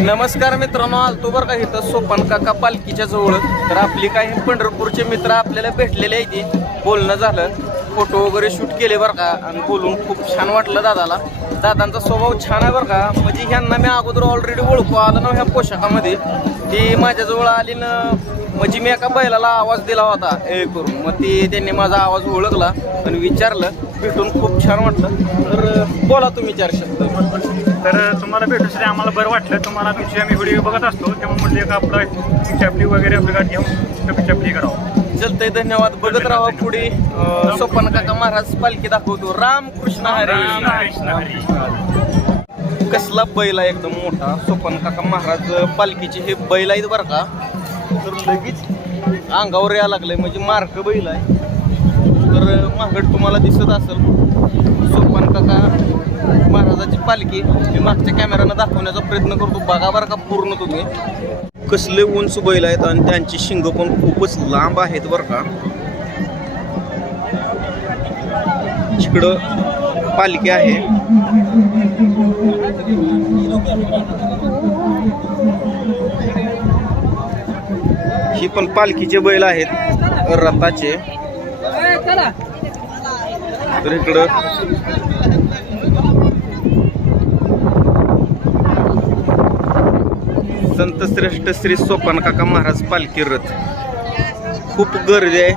नमस्कार मित्रांनो आलतो बरं का इथं सोपान काका पालखीच्या जवळ. तर आपली काही पंढरपूरचे मित्र आपल्याला भेटलेले आहे ते बोलणं झालं फोटो वगैरे शूट केले बरं का आणि बोलून खूप छान वाटलं दादाला. दादांचा स्वभाव छान आहे बरं का. म्हणजे ह्यांना मी अगोदर ऑलरेडी ओळखू आलं ना ह्या पोशाखामध्ये. ती माझ्याजवळ आली ना म्हणजे मी एका बैलाला आवाज दिला होता ए करून मग ती त्यांनी माझा आवाज ओळखला आणि विचारलं. भेटून खूप छान वाटलं. तर बोला तुम्ही चार शब्द. तर तुम्हाला भेटूसाठी आम्हाला बरं वाटलं. तुम्हाला तुमची आम्ही व्हिडिओ बघत असतो. त्यामुळे म्हटलं एक आपलं चपली वगैरे आपली गाठ घेऊन कमी चपली करावं. चलतंय धन्यवाद. बघत राहा पुढे. सोपान काका महाराज पालखी दाखवतो. राम कृष्ण हरी. कृष्ण हरी. कसला बैल आहे एकदम मोठा. सोपान काका महाराज पालखीचे हे बैल आहेत बरं का. तर लगेच अंगावर यायला लागलंय. म्हणजे मार्क बैल आहे. तर महागड तुम्हाला दिसत असेल. सोपान काका महाराजाची पालखी मी मागच्या कॅमेऱ्यानं दाखवण्याचा प्रयत्न करतो. बघा बरं का पूर्ण तुम्ही. कसले उंच बैल आहेत आणि त्यांची शिंग पण खूपच लांब आहेत बरं का. इकडं पालखी आहे. ही पण पालखीचे बैल आहेत. रथाचे. तर इकडं. संत श्रेष्ठ श्री सोपान काका महाराज पालखी रथ. खूप गर्दी आहे.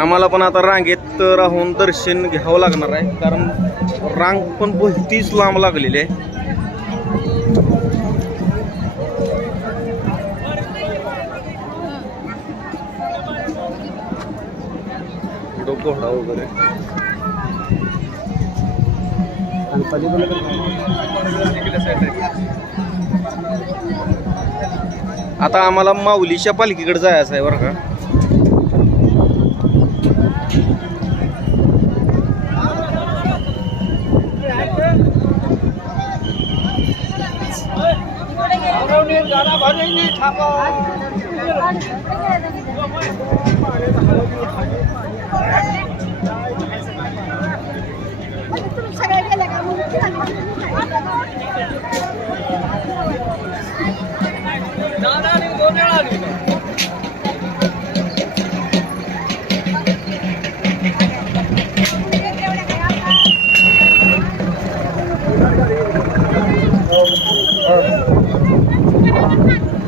आम्हाला पण आता रांगेत राहून दर्शन घ्यावं लागणार आहे. कारण रांग पण भलतीच लांब लागलेली आहे. घोडा वगैरे. आणि पलीकडे आता आम्हाला माऊलीच्या पालखीकडे जायचं आहे बरं का. सगळं